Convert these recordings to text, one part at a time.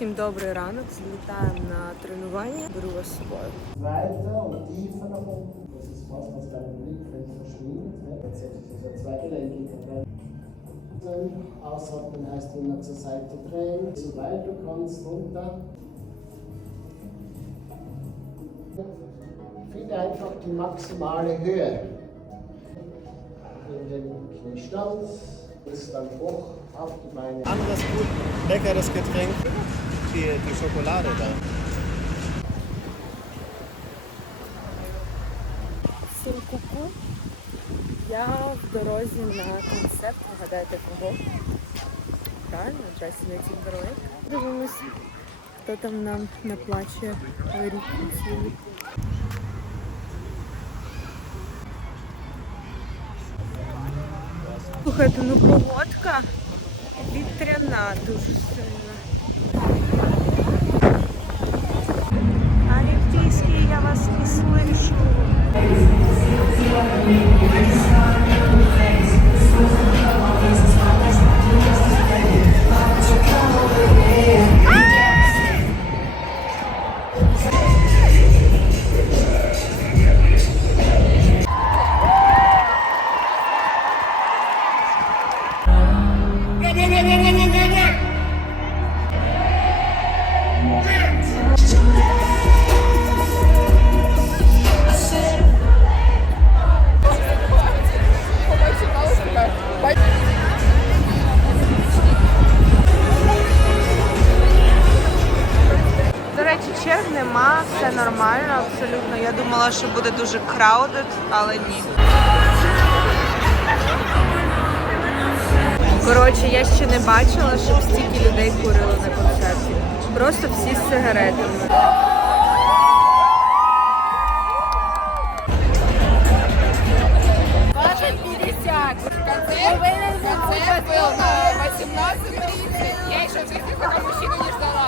Всім добрий ранок. Злітаємо на тренування. Беру вас з собою. weiter und tiefer nach unten. Das ist fast, was dein Blickfeld verschwindet. Ne? Jetzt hättest du so zwei Gelenke. Ausatmen heißt immer zur Seite drehen, soweit du kannst, runter. Finde einfach die maximale Höhe. In den Kniestand, ist dann hoch auf die Beine. Anderes gut leckeres Getränk, die, die Schokolade da. Я в дорозі на концерт. Гадайте кого? Правильно, Джасі Тімберлейк. Дивимось, хто там нам наплачує ріку. Слухайте, ну погодка вітряна дуже сильно. Алівтійський, я вас не слышу. Буде дуже краудед, але ні. Коротше, я ще не бачила, щоб стільки людей курили на концерті. Просто всі з сигаретами. Концерт был на 18.30. Я еще в жизни такого не ждала.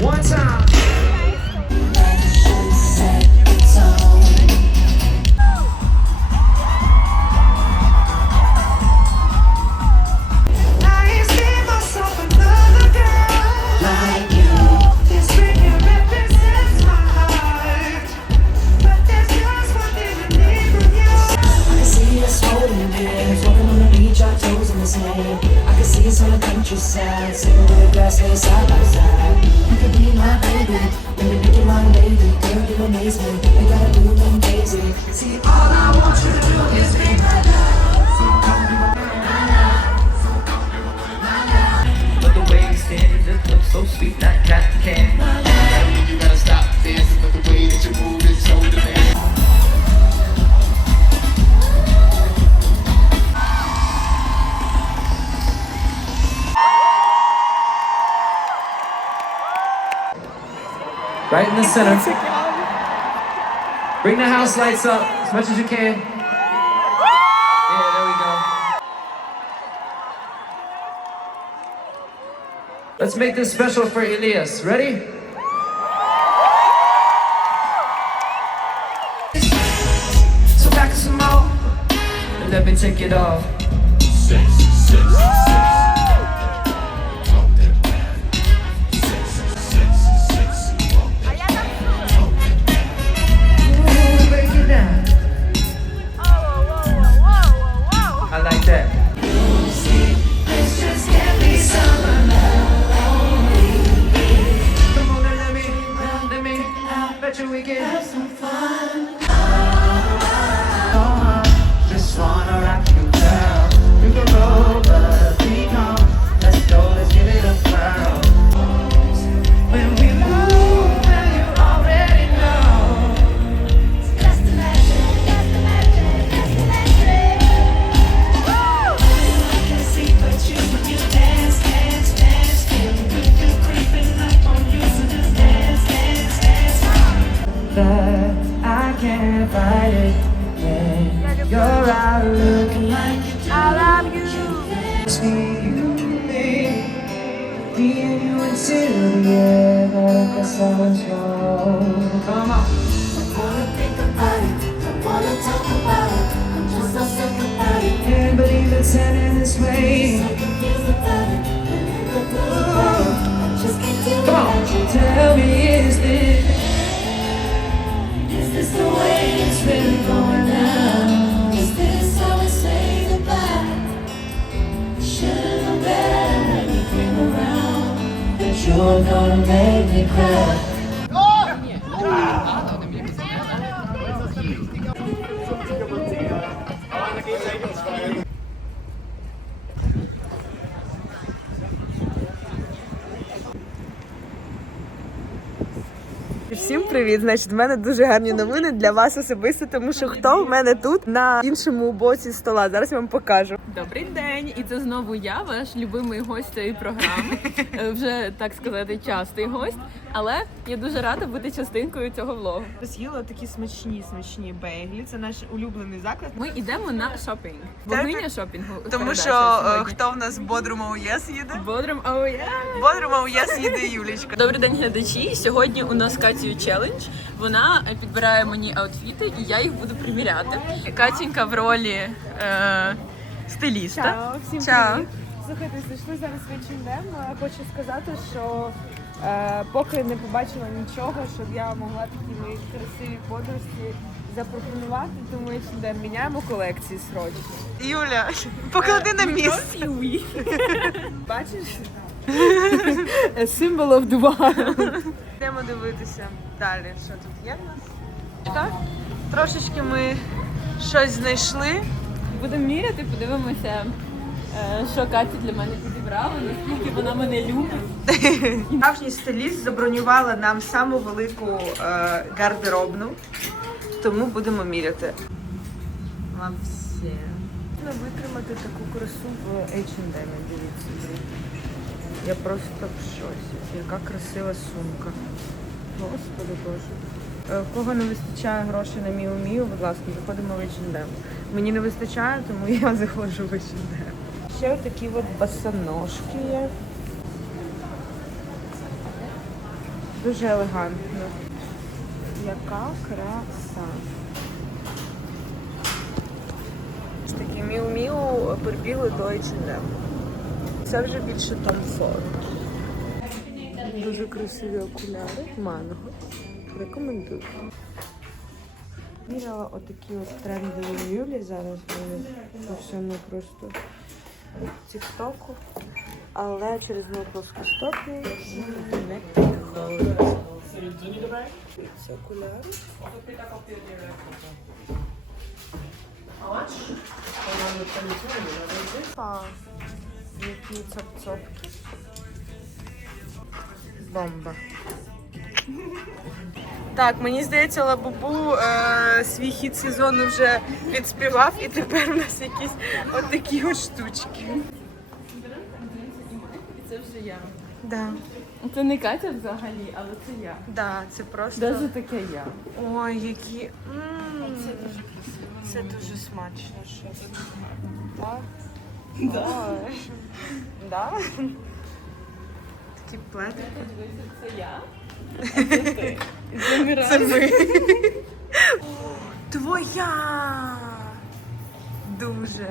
One time. Center. Bring the house lights up as much as you can. Yeah, there we go. Let's make this special for Elias. Ready? So back some more. Let me take it off. that I can't fight it when you're out looking like. I love you. You and me, me and you until the end of the summer's road. Come on. I wanna think about it. I wanna talk about it. I'm just not sick about it. Can't believe it's ending this way. I'm so confused about it. I'm in the blue. I just can't do Come on. Tell me, is this? Were gonna make me cry. Всім привіт! Значить, в мене дуже гарні новини для вас особисто, тому що хто в мене тут на іншому боці стола. Зараз я вам покажу. Добрий день, і це знову я, ваш любимий гость цієї програми. Е, Вже так сказати, частий гость. Але я дуже рада бути частинкою цього влогу. З'їла такі смачні, смачні бейглі. Це наш улюблений заклад. Ми йдемо на шопінг. Богиня шопінгу. Тому що е, сьогодні. хто в нас в Бодрому ОЄС їде? Бодрим, oh yeah! В Бодрому ОЄС їде Юлічка. Добрий день, глядачі. Сьогодні у нас Катію челендж. Вона е, підбирає мені аутфіти, і я їх буду приміряти. Катінька в ролі е, стиліста. Чао, всім Чао. привіт. Слухайте, зайшли зараз в H&M. Хочу сказати, що е, поки не побачила нічого, щоб я могла такі мої красиві подружці запропонувати, тому H&M міняємо колекції срочно. Юля, поклади на місце. Бачиш? Symbol of Dubai. Йдемо дивитися далі, що тут є в нас. Так, трошечки ми щось знайшли. Будемо міряти, подивимося, е, що Катя для мене підібрала, наскільки вона мене любить. Справжній стиліст забронювала нам саму велику е, гардеробну, тому будемо міряти. Вам все. Можна витримати таку красу в H&M, дивіться. Я просто в шоці. Яка красива сумка. Господи Боже. Е, кого не вистачає грошей на Міу Міу, будь ласка, заходимо в H&M. Мені не вистачає, тому я заходжу в H&M. Ще такі от босоножки є. Дуже елегантно. Яка краса. Такі міу-міу прибігли до H&M. Це вже більше Tom Ford. Дуже красиві окуляри. Манго. Рекомендую. Міряла отакі от трендові юлі зараз вони по всьому просто тіктоку. Але через мою плоскостопні не підходить. Це окуляри. Які цап-цапки. Бомба. Так, мені здається, Лабубу е, свій хід сезону вже відспівав, і тепер у нас якісь от такі от штучки. Це вже я. Да, Це не Катя взагалі, але це я. да, це просто. Навіть таке я. Ой, які. М, Це дуже красиво. Це дуже смачно щось. Так? Да. Да? Такі пледи. Це я. Це ми. Твоя! Дуже.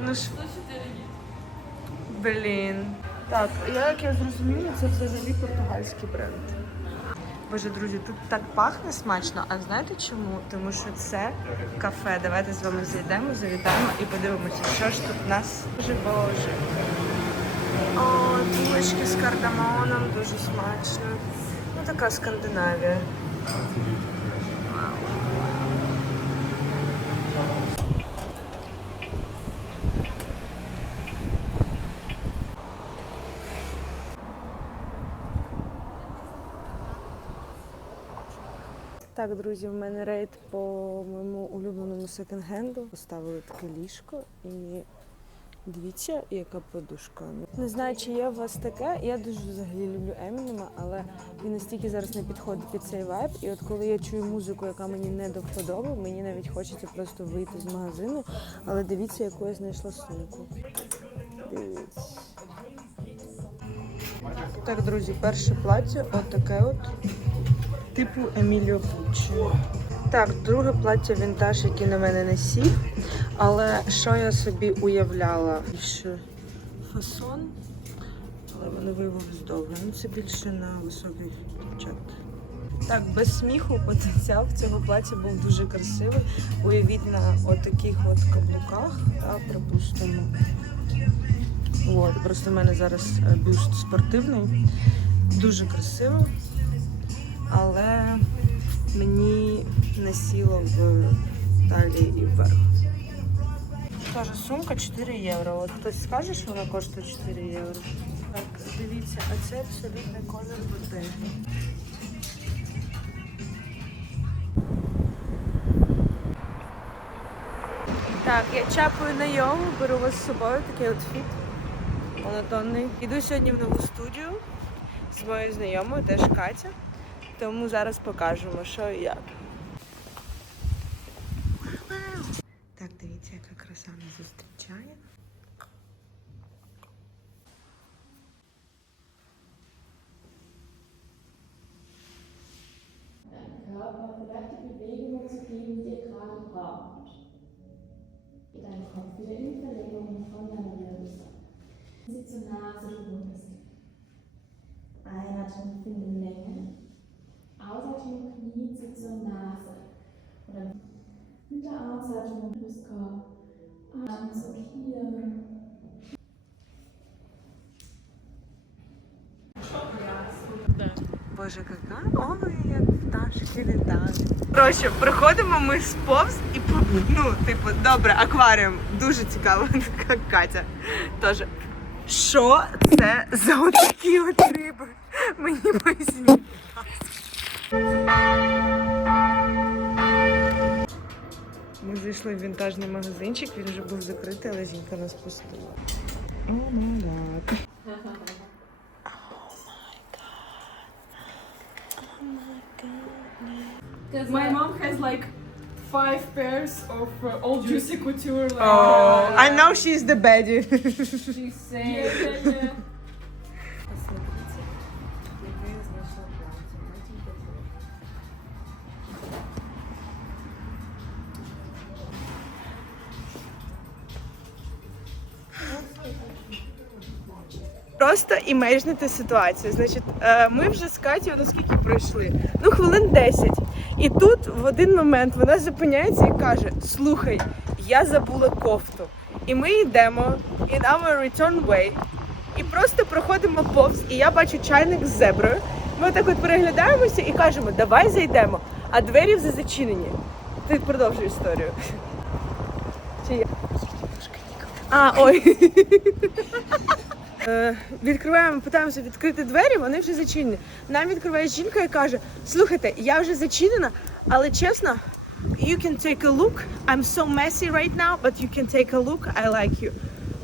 Ну ж. Блін. Так, як я зрозуміла, це взагалі португальський бренд. Боже, друзі, тут так пахне смачно, а знаєте чому? Тому що це кафе. Давайте з вами зайдемо, завітаємо і подивимося, що ж тут у нас. Боже, боже. О, булочки з кардамоном, дуже смачно. Ну, така Скандинавія. Так, друзі, в мене рейд по моєму улюбленому секонд-хенду. Поставили таке ліжко і дивіться, яка подушка. Не знаю, чи є у вас таке. Я дуже взагалі люблю Емінема, але він настільки зараз не підходить під цей вайб. І от коли я чую музику, яка мені не до вподоби, мені навіть хочеться просто вийти з магазину. Але дивіться, яку я знайшла сумку. Дивіться. Так, друзі, перше плаття от таке от типу Еміліо Пуччі. Так, друге плаття вінтаж, який на мене не сів. Але що я собі уявляла? Більше фасон, але вони виявились довго. Ну це більше на високих дівчат. Так, без сміху потенціал цього плаття був дуже красивий. Уявіть на отаких от каблуках, та, припустимо. От, просто в мене зараз е, бюст спортивний. Дуже красиво але мені не сіло в талії і вверх. Каже, сумка 4 євро. От хтось скаже, що вона коштує 4 євро. Так, дивіться, а це абсолютний колір води. Так, я чапаю на йогу, беру вас з собою, такий от фіт монотонний. Іду сьогодні в нову студію з моєю знайомою, теж Катя. Тому зараз покажемо, що і як. Так, дивіться, яка краса нас зустрічає. Körper vielleicht die Bewegungen zu geben, die ihr gerade braucht. Deinen Kopf wieder in Verlängerung von deiner Wirbelsäule. Sie zur Nase, du runterst. Einatmung, finde Länge. Ausatmung, Knie, zieht zur Nase. Oder mit der Ausatmung, Brustkorb. Atmen zurück hier. Боже, яка? Ой, як пташки літають. Коротше, проходимо ми сповз і по- ну, типу, добре, акваріум. Дуже цікаво, така Катя. Тож, що це за отакі от риби? Мені поясніть. Ми зайшли в вінтажний магазинчик, він вже був закритий, але жінка нас пустила. О май гад. My mom has like five pairs of uh, old Juicy Couture. Like, Oh, uh, I know she's the baddie. She's saying. Просто імейжнити ситуацію. Значить, е, ми вже з Катєю наскільки пройшли? Ну, хвилин 10. І тут в один момент вона зупиняється і каже: Слухай, я забула кофту. І ми йдемо in our return way, і просто проходимо повз, і я бачу чайник з зеброю. Ми отак от переглядаємося і кажемо, давай зайдемо. А двері вже зачинені. Ти продовжуй історію. Чи я? А, ой. Е, Відкриваємо, питаємося відкрити двері, вони вже зачинені. Нам відкриває жінка і каже: слухайте, я вже зачинена, але чесно, you can take a look. I'm so messy right now, but you can take a look. I like you.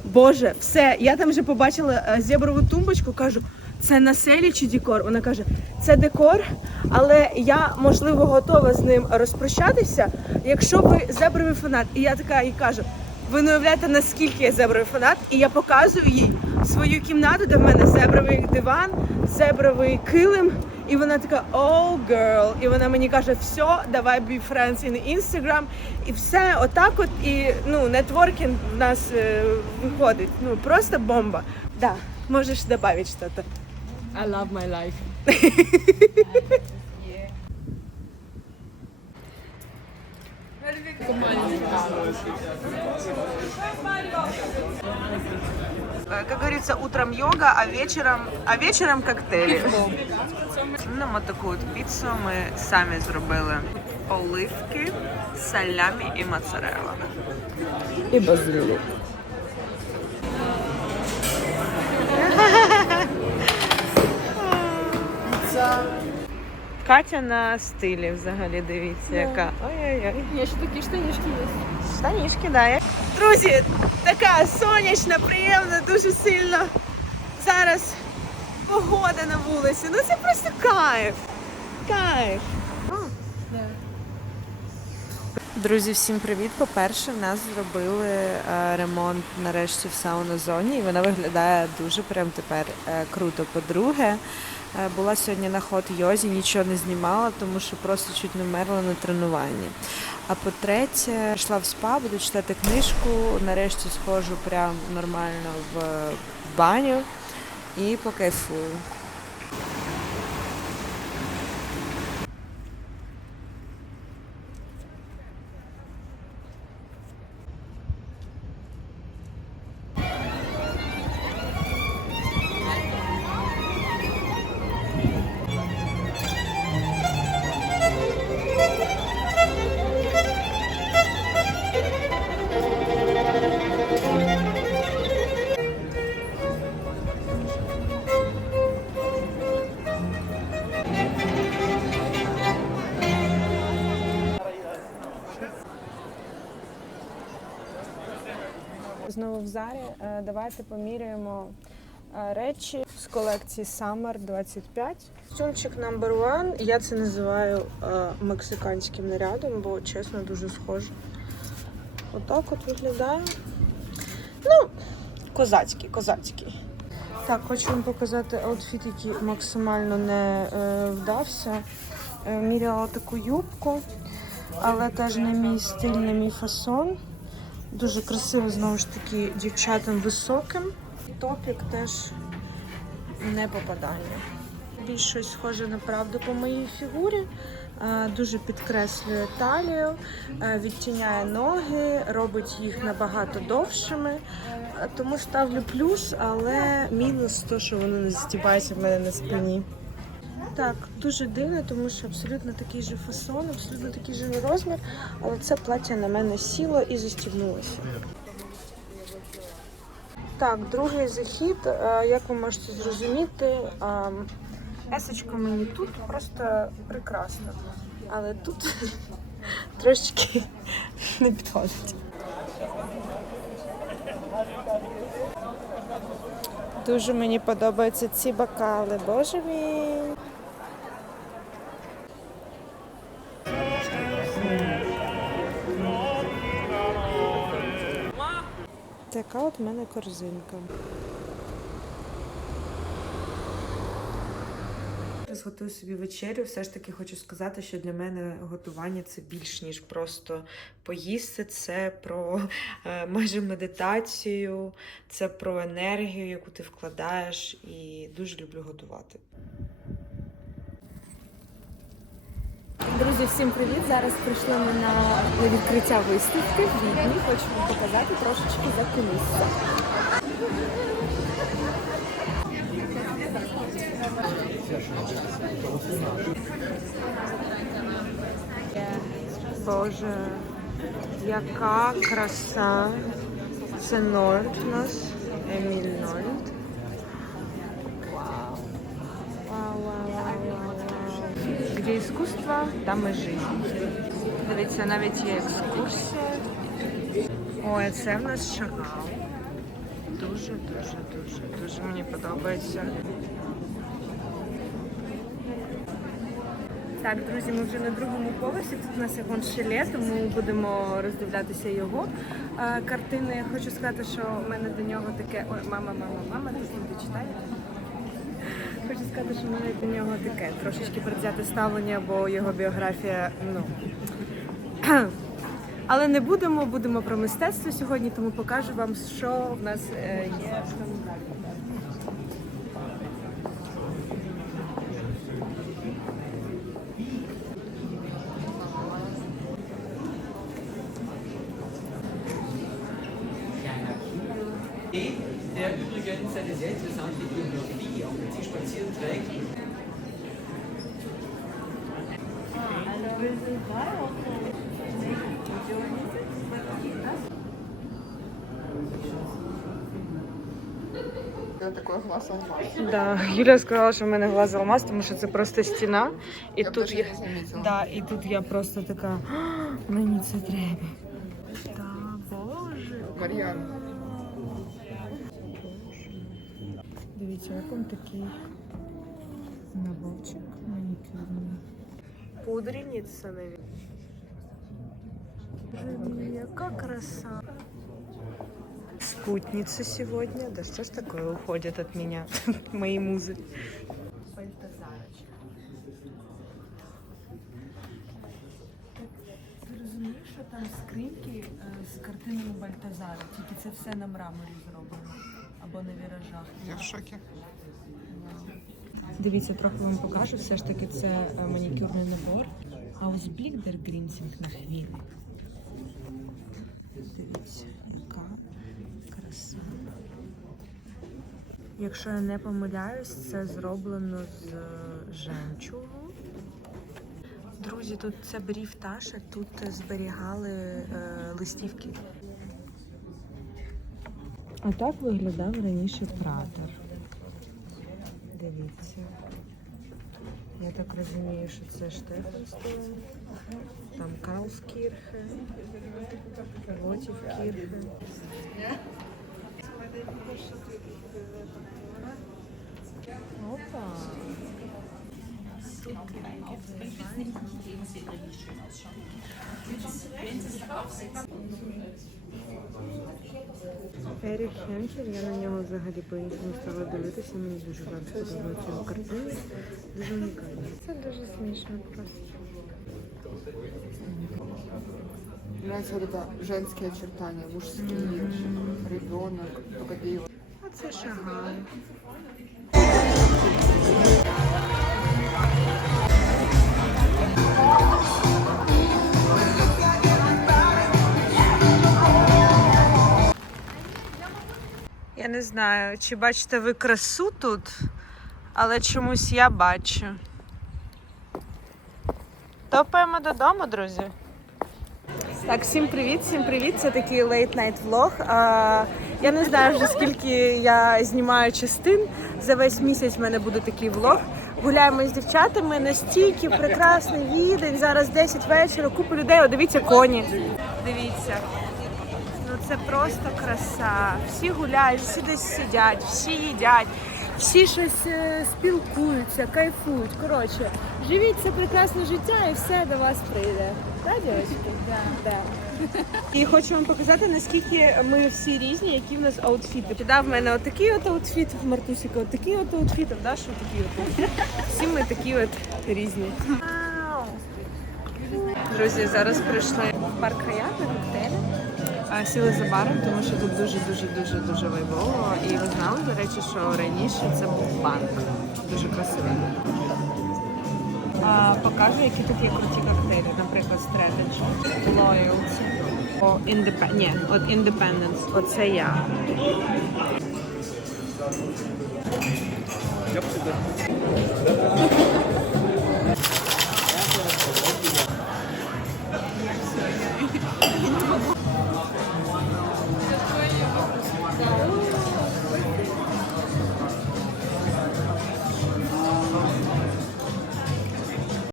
Боже, все, я там вже побачила е, зеброву тумбочку, кажу, це на селі чи декор? Вона каже, це декор, але я можливо готова з ним розпрощатися, якщо ви зебровий фанат. І я така їй кажу, Ви не уявляєте, наскільки я зебровий фанат, і я показую їй свою кімнату, де в мене зебровий диван, зебровий килим. І вона така oh girl, і вона мені каже, все, давай be friends in Instagram. І все, отак от, і ну, нетворкінг в нас е, виходить. Ну, просто бомба. Да, можеш додати щось. I love my life. Как говорится, утром йога, а вечером, а вечером коктейлі. Нам от таку от піцу ми самі зробили. Оливки, салямі і моцарелла. І базилік. Катя на стилі взагалі, дивіться, яка. Ой-ой-ой. Є ще такі штанішки є. Штанішки, да. я- Друзі, така сонячна, приємна, дуже сильно. Зараз погода на вулиці. Ну це просто кайф. Кайф. Друзі, всім привіт! По-перше, в нас зробили е, ремонт нарешті в сауна-зоні, і вона виглядає дуже прям тепер е, круто. По-друге, була сьогодні на ход йозі, нічого не знімала, тому що просто чуть не вмерла на тренуванні. А по-третє, йшла в спа, буду читати книжку. Нарешті схожу прям нормально в баню і покайфую. Давайте поміряємо е, речі з колекції Summer 25. Костюмчик number one. Я це називаю е, мексиканським нарядом, бо чесно дуже схоже. Отак от виглядає. Ну, козацький, козацький. Так, хочу вам показати аутфіт, який максимально не е, вдався. Е, міряла таку юбку, але теж не мій стиль, не мій фасон. Дуже красиво, знову ж таки, дівчатам високим. Топік теж не попадання. Більш щось схоже на правду по моїй фігурі. Е, Дуже підкреслює талію, е, відтіняє ноги, робить їх набагато довшими. Е, Тому ставлю плюс, але мінус то, що воно не застібається в мене на спині. Так, дуже дивно, тому що абсолютно такий же фасон, абсолютно такий же розмір, але це плаття на мене сіло і застібнулося. Так, другий захід, е, як ви можете зрозуміти, е, есочка мені тут просто прекрасна, але тут трошечки не підходить. Дуже мені подобаються ці бокали, боже мій. Така от в мене корзинка. Зараз готую собі вечерю. Все ж таки хочу сказати, що для мене готування це більш ніж просто поїсти. Це про е, майже медитацію, це про енергію, яку ти вкладаєш, і дуже люблю готувати. Друзі, всім привіт! Зараз прийшли ми на відкриття виставки в Відні. Хочу вам показати трошечки за кулісся. Боже, яка краса. Це Нольд у нас. Еміль Нольд. Вау. Искусство, там і жизнь. Дивіться, навіть є екскурсія. Ой, це в нас шакал. Дуже, дуже, дуже, мені подобається. Так, друзі, ми вже на другому поверсі. Тут у нас є гоншеле, тому будемо роздивлятися його е, картини. Хочу сказати, що в мене до нього таке. Ой, мама, мама, мама, тут люди читають. Хочу сказати, що в мене до нього таке трошечки предвзяте ставлення, бо його біографія, ну. Але не будемо, будемо про мистецтво сьогодні, тому покажу вам, що в нас е, є Да, Юля сказала, що в мене глаз алмаз, тому що це просто стіна. І тут я, да, і тут я просто така, «А, мені це треба. Та боже. Мар'яна. Дивіться, як он такий наборчик манікюрний. Наверное. Боже, яка краса. Спутница сегодня. Да что ж такое уходит от меня, мои музы. Ти розумієш, що там скриньки з картинами Бальтазара, тільки це все на мраморі зроблено або на віражах. Я в шокі. Дивіться, трохи вам покажу. Все ж таки це е, манікюрний набор. Ausblick der Grinzing на хвілі. Дивіться, краса. Якщо я не помиляюсь, це зроблено з е, жемчугу. Друзі, тут це брів Таша, тут зберігали е, листівки. А так виглядав раніше кратер. Дивіться. Я так розумію, що це Штефанстон, там Карлскірхе, Лотівкірхе. Опа. Ерік Хенкель, я на нього взагалі по-іншому стала дивитися, мені дуже зараз подобаються його картини. Дуже унікальні. Це дуже смішно просто. Нравится вот это женские очертания, мужские, ребенок, погоди. А це Шагал. Я не знаю, чи бачите ви красу тут, але чомусь я бачу. Топаємо додому, друзі. Так, всім привіт, всім привіт. Це такий night влог. Я не знаю вже скільки я знімаю частин. За весь місяць в мене буде такий влог. Гуляємо з дівчатами настільки прекрасний відень. Зараз 10 вечора, купа людей. О, дивіться коні. Дивіться. Ну це просто краса. Всі гуляють, всі десь сидять, всі їдять, всі щось е, спілкуються, кайфують. Коротше, живіть це прекрасне життя і все до вас прийде. Так, дівчатки? Да. І хочу вам показати, наскільки ми всі різні, які в нас аутфіти. Да, в мене отакий от аутфіт, в Мартусіка отакий от аутфіт, а в Даші отакий от. Всі ми такі от різні. Друзі, зараз прийшли в парк Хаят на коктейлі. Сіли за баром, тому що тут дуже дуже дуже вайбово. І ви знали, до речі, що раніше це був банк. Дуже красивий. А, покажу, які тут є круті коктейлі. Наприклад, Strategy, Loyalty, о, Indep... Ні, от Independence. Оце я.